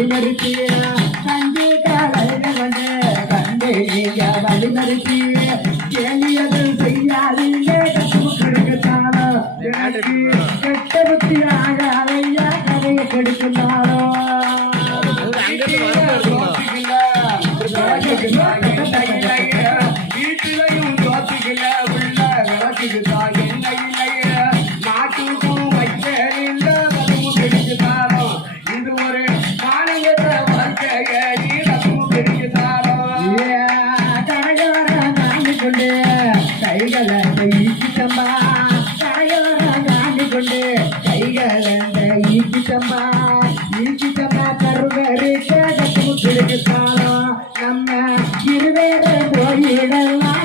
வழி மறுத்திய கஞ்சி காலையில கொண்டு கஞ்சி நீங்க வழி மறுத்திய செய்யாதீங்க கெட்ட புத்தி ஆகாதையா கதையை வீட்டிலையும் தோத்துக்கல உள்ள விளக்குதான் என்ன இல்லை கொண்டு கைகளை ஈக்கிட்டம்மா கரையோர தாண்டி கொண்டு கைகளை ஈக்கிட்டம்மா ஈக்கிட்டம்மா கருவரு கேடத்தும் நம்ம இருவேறு போயிடலாம்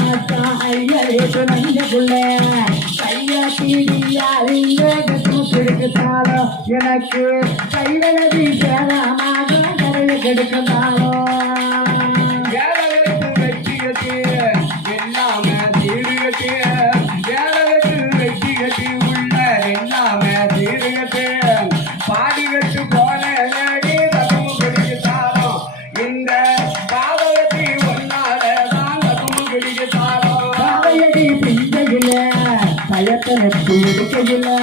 மச்சான் ஐயா வீட்டு நண்புள்ள கையா தீடியாருங்க கட்டும் கொடுக்குதாலோ எனக்கு கைவழி சேராமாக கரையை கெடுக்குதாலோ తీరికయులా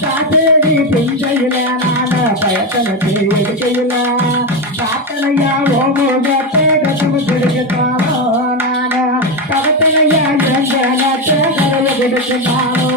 సాదేవి పెంచయులా నాన్న పయతన తీరికయులా సాతనయ్య ఓ మోగ పేదము తిరుగుతావో నాన్న తవతనయ్య గంగన చేదరవ తిరుగుతావో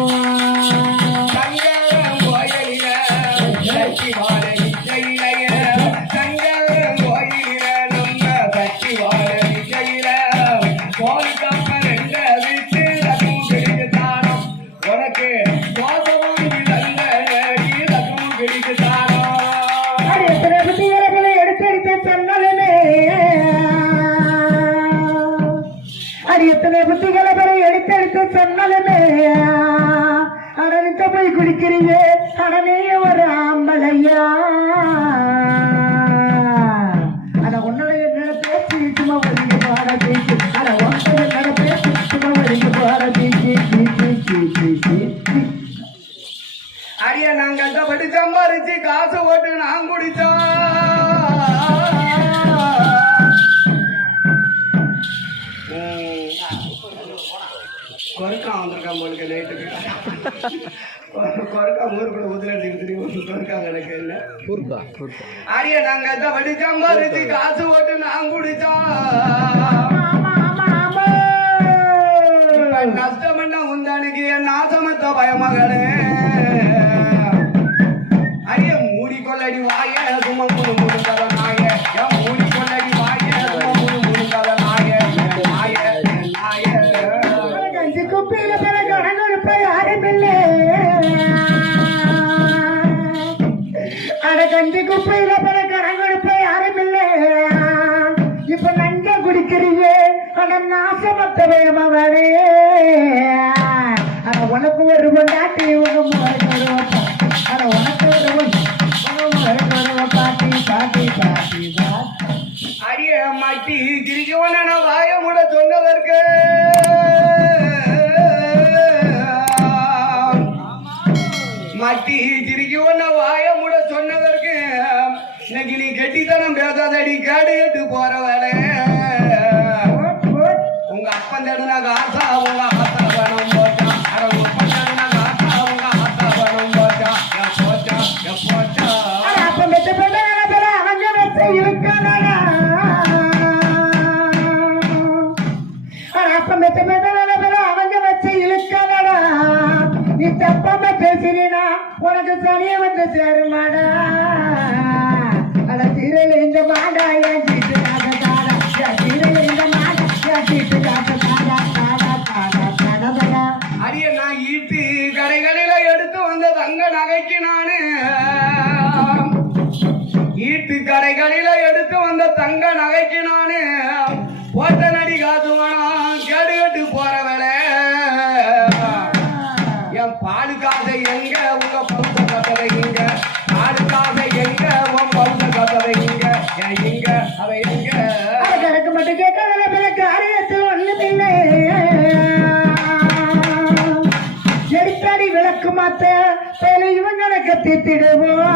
அடி எத்தனை புத்திகளை பிறகு எடுத்தெடுத்து சொன்னாலுமே. அடனித்த போய் குடிக்கிறீங்க அடனே ஒரு ஆம்பளையா. அட உன்னுடைய பேசி சும்மா ஒதுங்கி பாட பேசி அட ஒன்றைய பேசி சும்மா ஒதுங்கி பாட பேசி அடிய நாங்க கஷ்டப்பட்டு சம்பாரிச்சு காசு ஓட்டு நான் குடிச்சோம். கொறுக்கா வந்திருக்கான் போலுக்கு நைட்டுக்கு கொறுக்கா ஊருக்குள்ள உதிரடி திரும்பி கொறுக்கா எனக்கு என்ன கூர்க்கா கூர்க்கா அடிய நாங்க கஷ்டப்பட்டு சம்பாரிச்சு காசு ஓட்டு நான் குடிச்சோம். அட கஞ்சி குப்பையில பல கணக்கெடுப்ப யாருமில்லை. இப்ப நஞ்ச குடிக்கிறீங்க அட நாசமத்த மகளே அட உனக்கு ஒரு பொண்டாட்டி உங்க முறைக்கு அட உனக்கு ஒரு பொண்ணு, பாட்டி பாட்டி பாட்டி பாட்டி. அடிய மாட்டி கிரிக்கவன நீ தப்பாம பேசுறீனா உனக்கு சனிய வந்து சேருமாடா. அட தீரையில இந்த மாடா என் சீட்டு காக்க தாடா என் தீரையில இந்த மாடா என் சீட்டு காக்க தாடா தாடா நான் ஈட்டு கடைகளில எடுத்து வந்த தங்க நகைக்கு நானு. ஈட்டு கடைகளில எடுத்து வந்த தங்க நகைக்கு நானு. போட்ட நடி காத்து கணக்கு மட்டும் கேட்கல பிற காரியத்து ஒண்ணுமில்லை எரித்தடி விளக்கு மாத்த பேரு இவங்களை கத்தித்திடுவோம்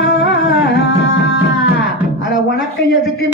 அட உனக்கு எதுக்கு